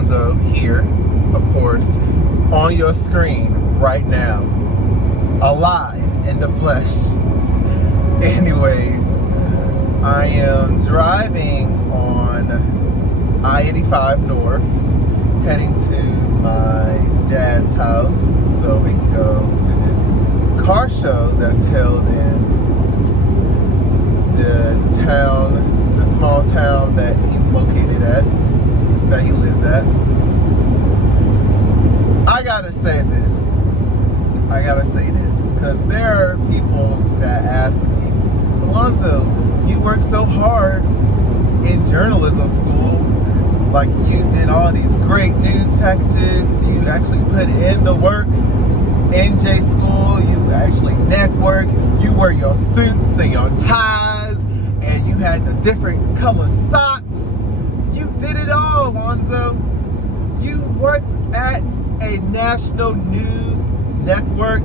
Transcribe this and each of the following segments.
Alonzo here, of course, on your screen right now, alive in the flesh. Anyways, I am driving on I-85 North, heading to my dad's house so we can go to this car show that's held in the town, the small town that he's located at, that he lives at. I gotta say this, because there are people that ask me, Alonzo, you work so hard in journalism school, like you did all these great news packages, you actually put in the work in J school, you actually network, you wear your suits and your ties, and you had the different color socks. You did it all, Alonzo. You worked at a national news network.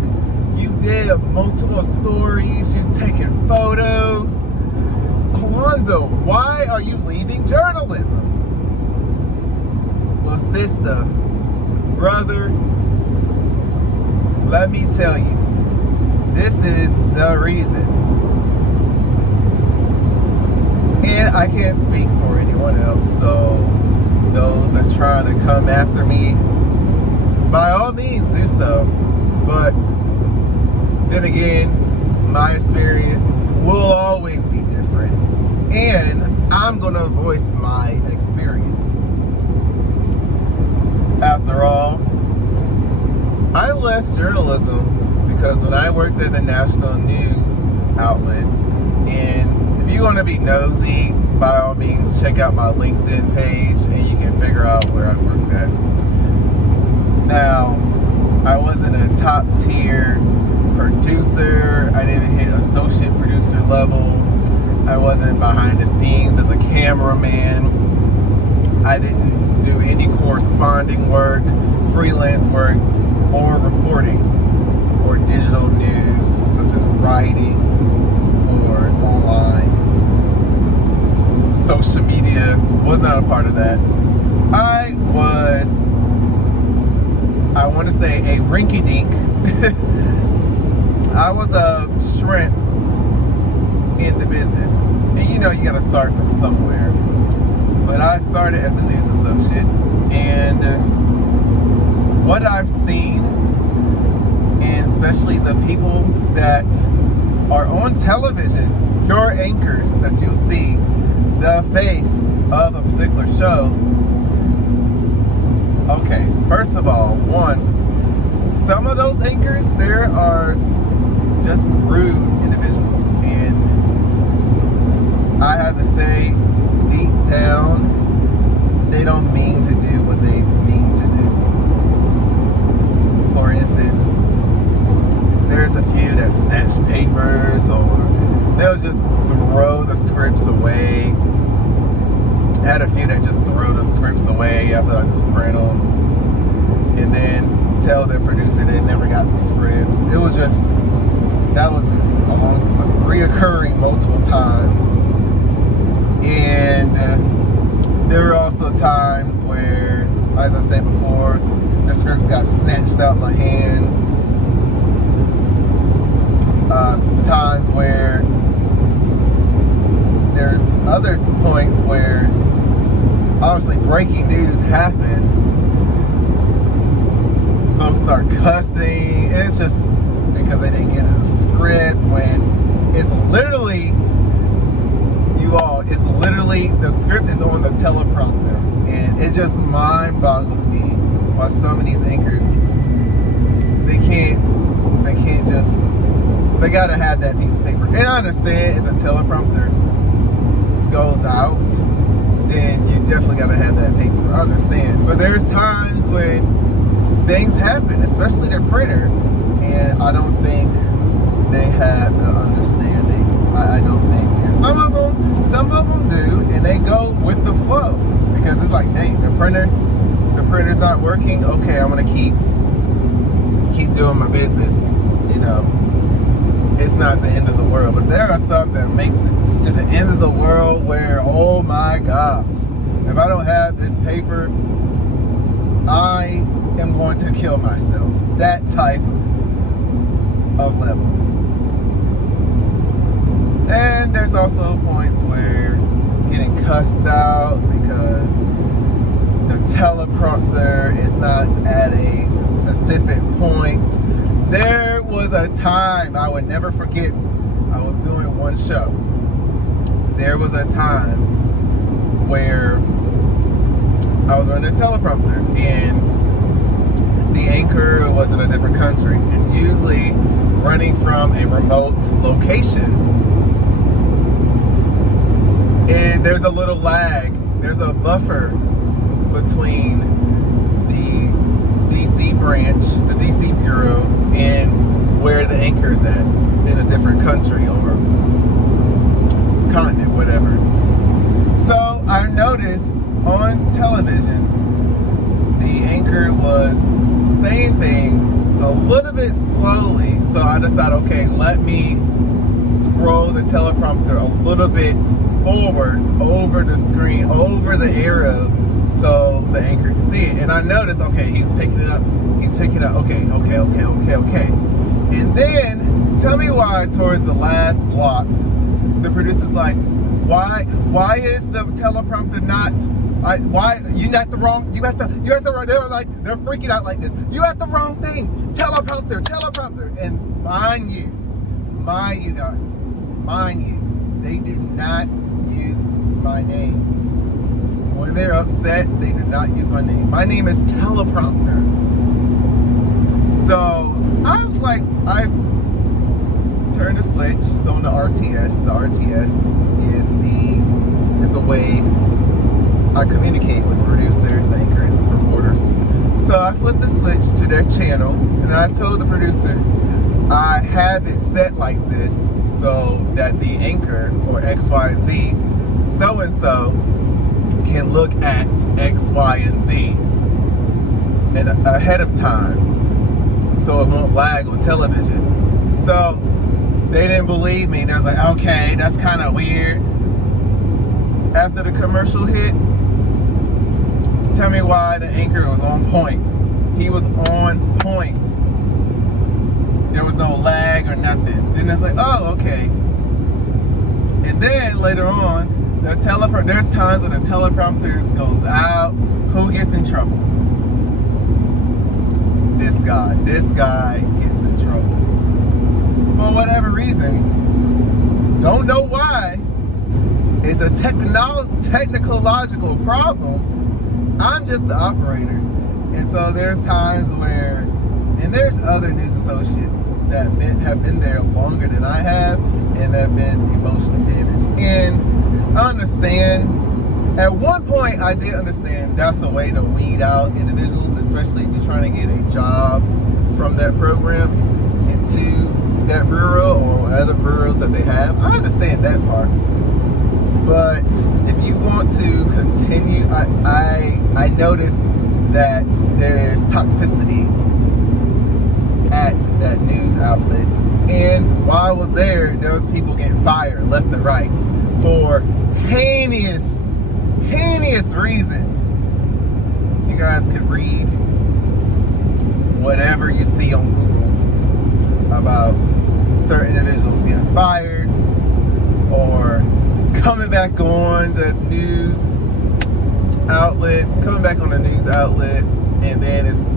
You did multiple stories. You've taken photos. Alonzo, why are you leaving journalism? Well, sister, brother, let me tell you, this is the reason. And I can't speak for anyone else, so those that's trying to come after me, by all means do so. But then again, my experience will always be different, and I'm gonna voice my experience. After all, I left journalism because when I worked at a national news outlet, and if you want to be nosy, by all means, check out my LinkedIn page and you can figure out where I worked at. Now, I wasn't a top tier producer. I didn't hit associate producer level. I wasn't behind the scenes as a cameraman. I didn't do any corresponding work, freelance work, or reporting, or digital news, such as writing or online. Social media was not a part of that. I was, I want to say, a rinky-dink. I was a shrimp in the business. And you know you gotta start from somewhere. But I started as a news associate, and what I've seen, and especially the people that are on television, your anchors that you'll see, the face of a particular show. Okay, first of all, one, some of those anchors, there are just rude individuals, and I have to say, deep down, they don't mean to do what they mean to do. For instance, there's a few that snatch papers, or they'll just throw the scripts away. I had a few that just throw the scripts away after I just print them, and then tell their producer they never got the scripts. It was just, that was reoccurring multiple times. And there were also times where, as I said before, the scripts got snatched out of my hand. Times where there's other points where obviously breaking news happens. Folks start cussing. It's just because they didn't get a script, when it's literally, the script is on the teleprompter. And it just mind boggles me why some of these anchors, they can't just, they gotta have that piece of paper. And I understand if the teleprompter goes out, then you definitely gotta have that paper. I understand. But there's times when things happen, especially their printer, and I don't think they have the understanding. I don't think. And some of them do, and they go with the flow, because it's like, dang, the printer's not working. Okay, I'm gonna keep doing my business. You know, it's not the end of the world. But there are some that makes it to the end of the world where, oh my gosh, if I don't have this paper, I am going to kill myself. That type of level. And there's also points where getting cussed out because the teleprompter is not at a specific point. There was a time I would never forget. I was doing one show. There was a time where I was running a teleprompter and the anchor was in a different country. And usually running from a remote location, there's a little lag. There's a buffer between the DC branch, the DC bureau, and where the anchor is at in a different country or continent, whatever. So I noticed on television, the anchor was saying things a little bit slowly. So I decided, okay, let me scroll the teleprompter a little bit forwards over the screen, over the arrow, so the anchor can see it. And I noticed, okay, he's picking it up. Okay. And then, tell me why towards the last block, the producer's like, why is the teleprompter not, why, you got the wrong, they're freaking out like this. You got the wrong thing. Teleprompter. And mind you guys, they do not use my name. When they're upset, they do not use my name. My name is teleprompter. So I was like, I turned the switch on the RTS. The RTS is a way I communicate with the producers, the anchors, reporters. So I flipped the switch to their channel and I told the producer, I have it set like this so that the anchor or X, Y, and Z, so-and-so can look at X, Y, and Z and ahead of time so it won't lag on television. So they didn't believe me. They was like, okay, that's kind of weird. After the commercial hit, tell me why the anchor was on point. He was on point. There was no lag or nothing. Then it's like, oh, okay. And then later on, there's times when the teleprompter goes out. Who gets in trouble? This guy gets in trouble. For whatever reason, don't know why. It's a technological problem. I'm just the operator. And so there's times where, and there's other news associates that have been there longer than I have and have been emotionally damaged. And I understand. At one point, I did understand that's a way to weed out individuals, especially if you're trying to get a job from that program into that bureau or other bureaus that they have. I understand that part. But if you want to continue, I noticed that there's toxicity at that news outlet. And while I was there was people getting fired left and right for heinous reasons. You guys could read whatever you see on Google about certain individuals getting fired or coming back on the news outlet, and then it's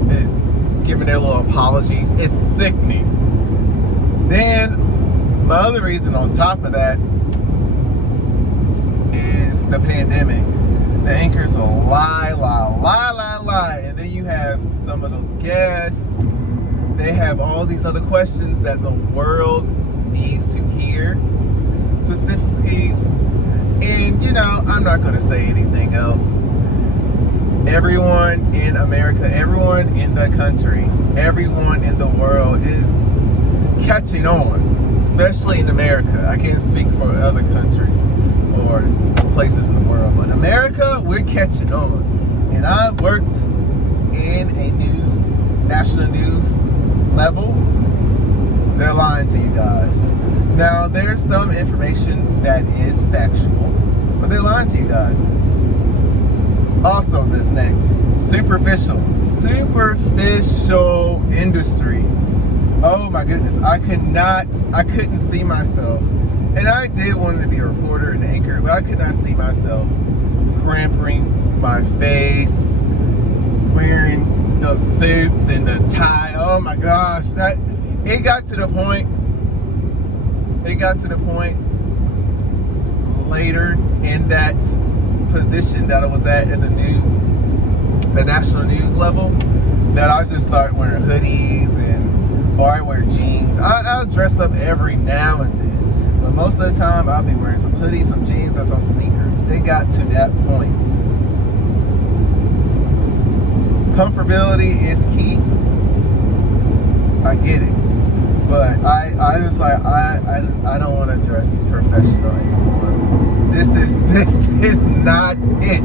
giving their little apologies. It's sickening. Then my other reason on top of that is the pandemic. The anchors will lie, and then you have some of those guests. They have all these other questions that the world needs to hear, specifically. And I'm not going to say anything else. Everyone in America, everyone in the country, everyone in the world is catching on, especially in America. I can't speak for other countries or places in the world, but America, we're catching on. And I worked in a national news level. They're lying to you guys. Now, there's some information that is factual, but they're lying to you guys. Also, this next superficial industry. Oh my goodness, I couldn't see myself, and I did want to be a reporter and anchor, but I could not see myself pampering my face, wearing the suits and the tie. Oh my gosh, it got to the point later in that position that I was at the news, the national news level, that I just started wearing hoodies or I wear jeans. I'll dress up every now and then, but most of the time I'll be wearing some hoodies, some jeans, and some sneakers. It got to that point. Comfortability is key. I get it, but I was like, I don't want to dress professional anymore. This is not it.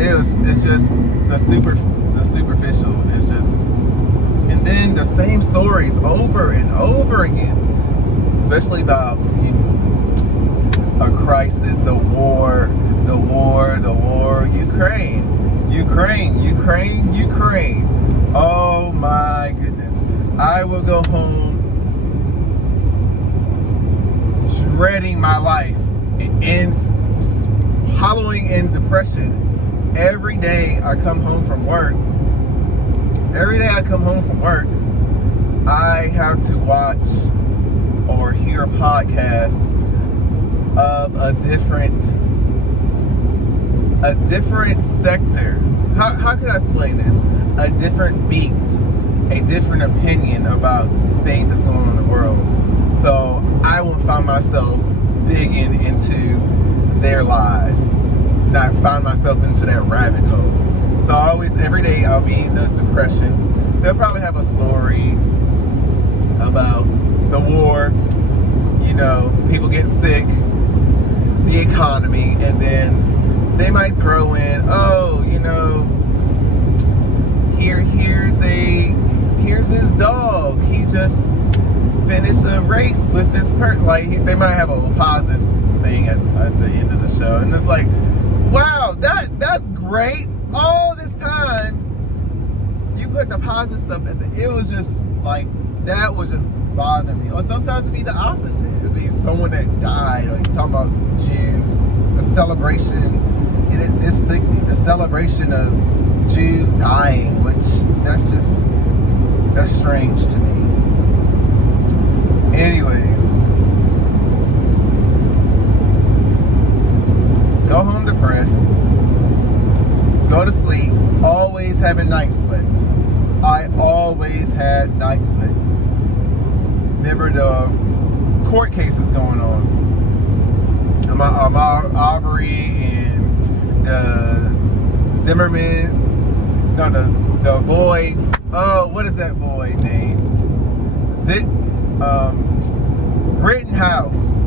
It's just the superficial. It's just, and then the same stories over and over again, especially about a crisis, the war, Ukraine. Oh my goodness. I will go home dreading my life. It ends wallowing in depression. Every day I come home from work, I have to watch or hear a podcast of a different sector. How can I explain this? A different beat, a different opinion about things that's going on in the world. So I will find myself digging into their lives, not find myself into that rabbit hole. So every day I'll be in the depression. They'll probably have a story about the war, people get sick, the economy, and then they might throw in, here's this dog. He just finished a race with this person. Like, they might have a positive thing at the end of the show, and it's like, wow, that's great. All this time, you put the positive stuff at it was just like, that was just bothering me. Or sometimes it'd be the opposite. It'd be someone that died, or you talking about Jews, the celebration. It's sickening, the celebration of Jews dying, which that's strange to me. Anyways, go home depressed, go to sleep, always having night sweats. I always had night sweats. Remember the court cases going on, Ahmaud Arbery and the Zimmerman, the boy, what is that boy name? Rittenhouse.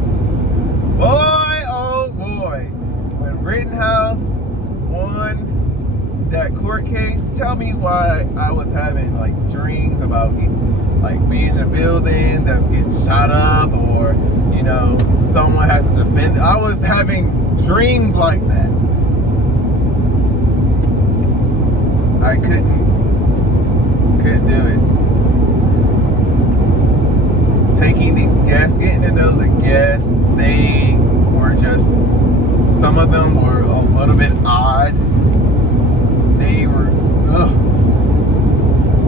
Boy, oh boy. When Rittenhouse won that court case, tell me why I was having dreams about being in a building that's getting shot up, or someone has to defend. I was having dreams like that. I couldn't do it. Taking these guests, getting to know the guests, they were just, some of them were a little bit odd. They were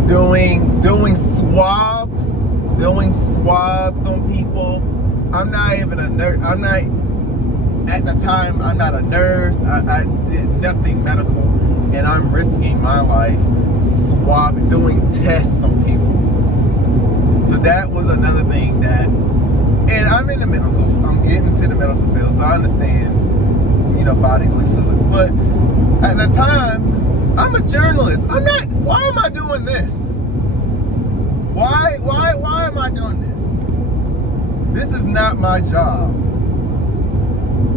doing swabs on people. I'm not even a nurse. At the time, I'm not a nurse. I did nothing medical, and I'm risking my life doing tests on people. So that was another thing and I'm getting to the medical field, so I understand, bodily fluids. But at the time, I'm a journalist. Why am I doing this? Why am I doing this? This is not my job.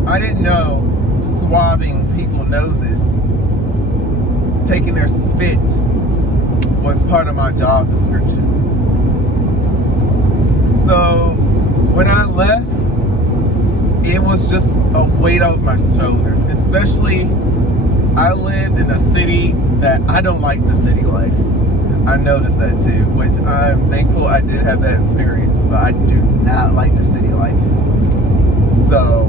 I didn't know swabbing people's noses, taking their spit, was part of my job description. So when I left, it was just a weight off my shoulders. Especially, I lived in a city that I don't like the city life. I noticed that too, which I'm thankful I did have that experience, but I do not like the city life. So,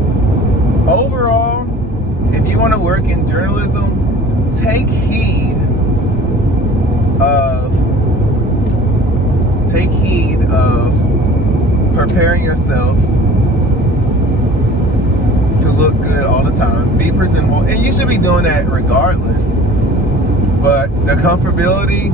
overall, if you want to work in journalism, take heed of preparing yourself to look good all the time. Be presentable, and you should be doing that regardless. But the comfortability,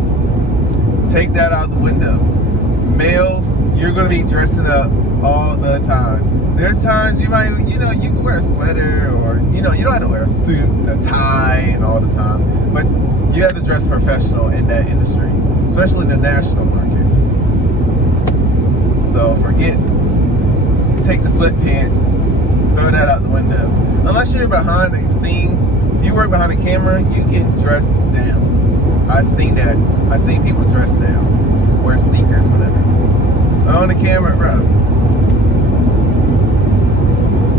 take that out the window. Males, you're going to be dressing up all the time. There's times you might, you can wear a sweater, or, you don't have to wear a suit and a tie and all the time. But you have to dress professional in that industry, especially in the national market. So take the sweatpants, throw that out the window. Unless you're behind the scenes, if you work behind the camera, you can dress down. I've seen that. I've seen people dress down, wear sneakers, whatever. On the camera, bro.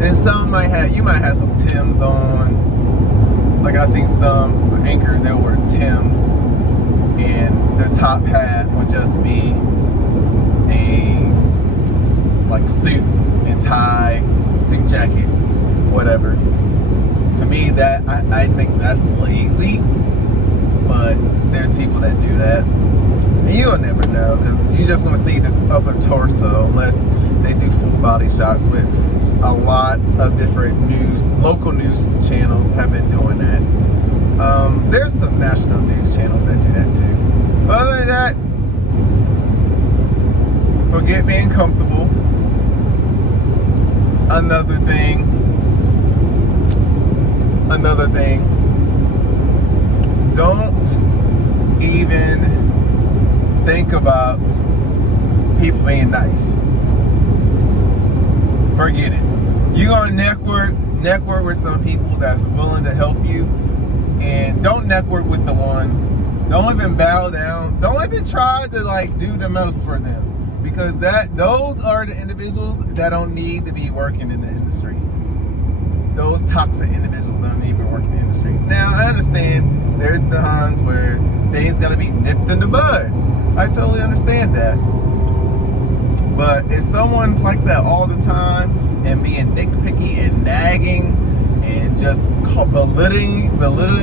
And you might have some Timbs on. Like, I've seen some anchors that wear Timbs, and the top half would just be a suit and tie, suit jacket, whatever. To me, that I think that's lazy, but there's people that do that, and you'll never know, because you're just going to see the upper torso unless they do full body shots, with a lot of different local news channels have been doing that. There's some national news channels that do that too. But other than that, forget being comfortable. Another thing, don't even think about people being nice. Forget it. You're gonna network with some people that's willing to help you, and don't network with the ones. Don't even bow down. Don't even try to do the most for them, because those are the individuals that don't need to be working in the industry. Those toxic individuals don't need to be working in the industry. Now, I understand there's times where things gotta be nipped in the bud. I totally understand that. But if someone's like that all the time and being nitpicky and nagging and just belittling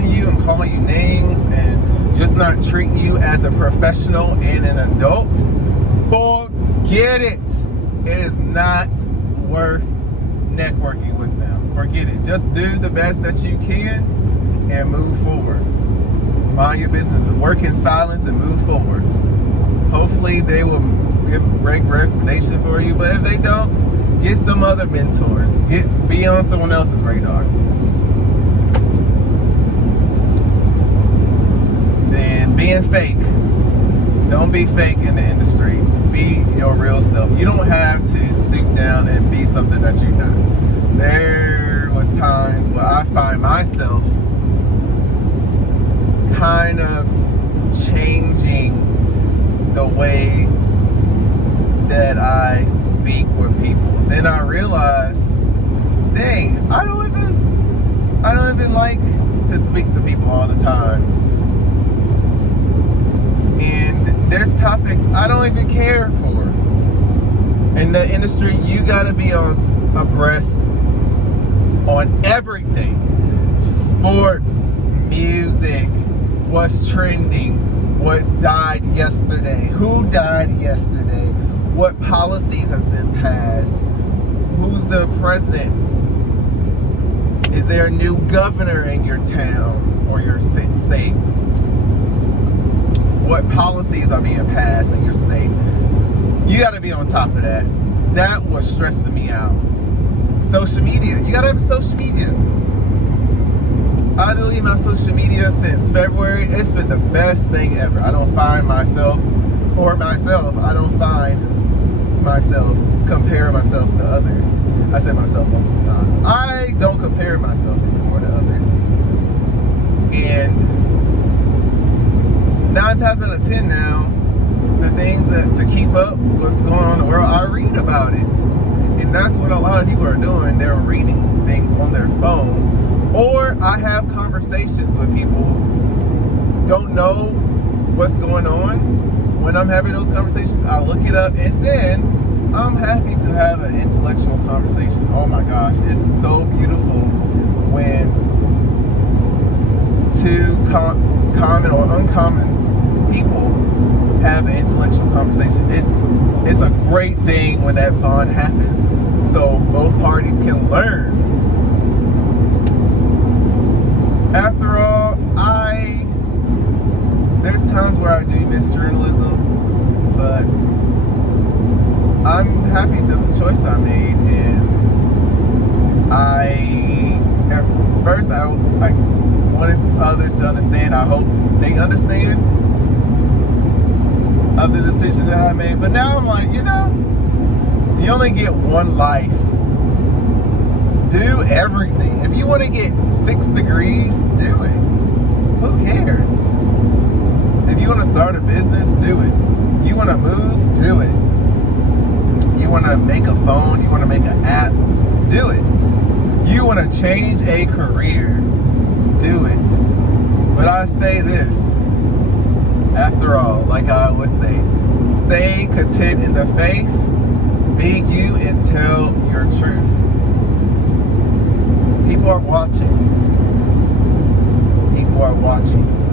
you and calling you names and just not treating you as a professional and an adult, forget it. It is not worth networking with them. Forget it. Just do the best that you can and move forward. Mind your business. Work in silence and move forward. Hopefully they will give a great recommendation for you, but if they don't, get some other mentors. Be on someone else's radar. Then being fake. Don't be fake in the industry. Be your real self. You don't have to stoop down and be something that you're not. There was times where I find myself kind of changing the way that I speak with people. Then I realized, dang, I don't even like to speak to people all the time. And there's topics I don't even care for. In the industry, you gotta be abreast on everything. Sports, music, what's trending, what died yesterday, who died yesterday, what policies has been passed, who's the president, is there a new governor in your town or your state, what policies are being passed in your state. You got to be on top of that. That was stressing me out. Social media, you got to have social media. I deleted my social media since February. It's been the best thing ever. I don't find myself comparing myself to others. I said myself multiple times. I don't compare myself anymore to others. And 9 times out of 10 now, the things that to keep up what's going on in the world, I read about it. And that's what a lot of people are doing. They're reading things on their phone. Or I have conversations with people, don't know what's going on. When I'm having those conversations, I look it up, and then I'm happy to have an intellectual conversation. Oh my gosh, it's so beautiful when two common or uncommon people have an intellectual conversation. It's a great thing when that bond happens, so both parties can learn. After all, there's times where I do miss journalism, but I'm happy with the choice I made. And at first I wanted others to understand. I hope they understand of the decision that I made. But now I'm like, you only get one life. Do everything. If you want to get 6 degrees, do it. Who cares? If you want to start a business, do it. You want to move, do it. You want to make a phone, you want to make an app, do it. You want to change a career, do it. But I say this, after all, like I always say, stay content in the faith, be you and tell your truth. People are watching. People are watching.